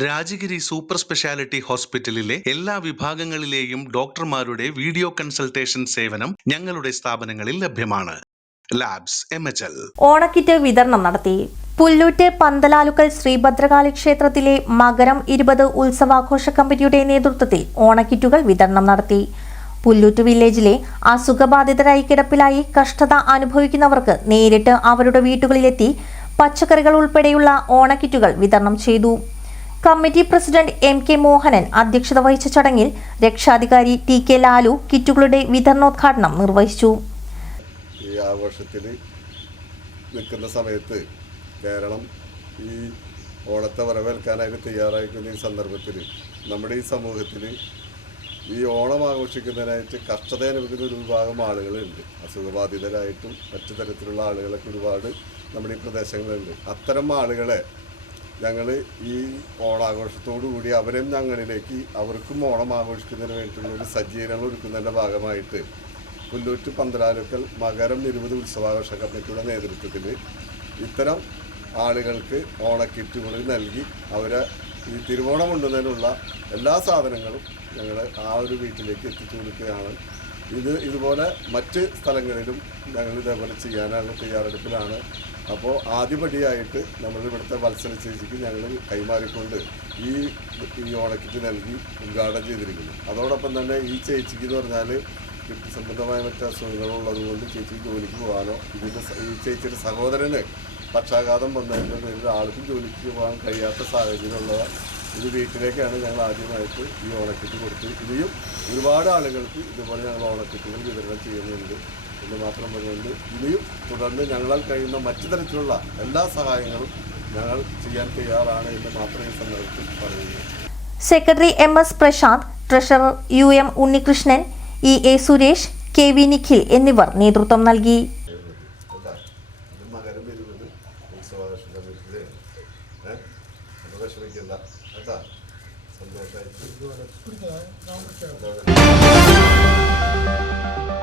Rajagiri super speciality ഹോസ്പിറ്റലിലെ എല്ലാ വിഭാഗങ്ങളിലെയും ഡോക്ടർമാരുടെ വീഡിയോ കൺസൾട്ടേഷൻ സേവനം ഞങ്ങളുടെ സ്ഥാപനങ്ങളിൽ ലഭ്യമാണ്. Labs M H L. ഓണക്കിറ്റ് വിതരണം നടത്തി. പുല്ലൂറ്റ് പന്തലാലുക്കൽ ശ്രീഭദ്രകാളി ക്ഷേത്രത്തിലെ മകരം ഇരുപത് ഉത്സവാഘോഷ കമ്മിറ്റിയുടെ നേതൃത്വത്തിൽ ഓണക്കിറ്റുകൾ വിതരണം നടത്തി. പുല്ലൂറ്റ് വില്ലേജിലെ അസുഖബാധിതരായി കിടപ്പിലായി കഷ്ടത അനുഭവിക്കുന്നവർക്ക് നേരിട്ട് അവരുടെ വീട്ടുകളിലെത്തി പച്ചക്കറികൾ ഉൾപ്പെടെയുള്ള ഓണക്കിറ്റുകൾ വിതരണം ചെയ്തു. Committee president M K Mohanan അധ്യക്ഷത വഹിച്ച ചടങ്ങിൽ രക്ഷാധികാരി ടി കെ ലാലു കിറ്റുകളുടെ വിതരണോദ്ഘാടനം നിർവഹിച്ചു. ഈ ആഘോഷത്തിൽ നിൽക്കുന്ന സമയത്ത് കേരളം ഈ ഓണത്തെ വരവേൽക്കാനായിട്ട് തയ്യാറായിരിക്കുന്ന ഈ സന്ദർഭത്തിൽ നമ്മുടെ ഈ സമൂഹത്തിൽ ഈ ഓണം ആഘോഷിക്കുന്നതിനായിട്ട് കഷ്ടത അനുഭവിക്കുന്ന ഒരു വിഭാഗം ആളുകളുണ്ട്. അസുഖബാധിതരായിട്ടും മറ്റു തരത്തിലുള്ള ആളുകളൊക്കെ ഒരുപാട് നമ്മുടെ ഈ പ്രദേശങ്ങളുണ്ട് അത്തരം ആളുകളെ ഞങ്ങൾ ഈ ഓണാഘോഷത്തോടു കൂടി അവരെയും ഞങ്ങളിലേക്ക് അവർക്കും ഓണം ആഘോഷിക്കുന്നതിന് വേണ്ടിയിട്ടുള്ള ഒരു സജ്ജീകരണം ഒരുക്കുന്നതിന്റെ ഭാഗമായിട്ട് പുല്ലൂറ്റ് പന്തലാലുക്കൽ മകരം നിരവധി ഉത്സവാഘോഷ കമ്മിറ്റിയുടെ നേതൃത്വത്തിൽ ഇത്തരം ആളുകൾക്ക് ഓണക്കിറ്റുകൾ നൽകി അവരെ ഈ തിരുവോണം കൊണ്ടുവന്നതിനുള്ള എല്ലാ സാധനങ്ങളും ഞങ്ങൾ ആ ഒരു വീട്ടിലേക്ക് എത്തിച്ചു കൊടുക്കുകയാണ്. ഇത് ഇതുപോലെ മറ്റ് സ്ഥലങ്ങളിലും ഞങ്ങൾ ഇതേപോലെ ചെയ്യാനുള്ള തയ്യാറെടുപ്പിലാണ്. അപ്പോൾ ആദ്യപടിയായിട്ട് നമ്മൾ ഇവിടുത്തെ വത്സല ചേച്ചിക്ക് ഞങ്ങൾ കൈമാറിക്കൊണ്ട് ഈ ഈ ഓണക്കിറ്റ് നൽകി ഉദ്ഘാടനം ചെയ്തിരിക്കുന്നു. അതോടൊപ്പം തന്നെ ഈ ചേച്ചിക്ക് എന്ന് പറഞ്ഞാൽ സംബന്ധമായ മറ്റ് അസുഖങ്ങളുള്ളതുകൊണ്ട് ചേച്ചിക്ക് ജോലിക്ക് പോകാനോ ഇതിന്റെ ഈ ചേച്ചിയുടെ സഹോദരന് പക്ഷാഘാതം വന്നതിന്റെ പേരിൽ ആൾക്കും ജോലിക്ക് പോകാൻ കഴിയാത്ത സാഹചര്യമുള്ള ഒരു വീട്ടിലേക്കാണ് ഞങ്ങൾ ആദ്യമായിട്ട് ഈ ഓണക്കിറ്റ് കൊടുത്ത് ഇനിയും ഒരുപാട് ആളുകൾക്ക് ഇതുപോലെ ഞങ്ങൾ ഓണക്കിറ്റുകൾ വിതരണം ചെയ്യുന്നുണ്ട് എന്ന് മാത്രം പറഞ്ഞുകൊണ്ട് ഇനിയും തുടർന്ന് ഞങ്ങളാൽ കഴിയുന്ന മറ്റു തരത്തിലുള്ള എല്ലാ സഹായങ്ങളും ഞങ്ങൾ ചെയ്യാൻ തയ്യാറാണ് എന്ന് മാത്രമേ ഈ സന്ദർഭത്തിൽ പറയുന്നു secretary M S Prasanth treasurer U M Unnikrishnan E A Suresh K V Nikhil എന്നിവർ നേതൃത്വം നൽകി കേട്ടാ ഇത് മകരം ഇരുപത് ഉത്സവാഘോഷ കമ്മിറ്റിയിൽ ഏഹ് അത് വിഷമിക്കണ്ട. കേട്ടാ സന്തോഷമായിട്ട്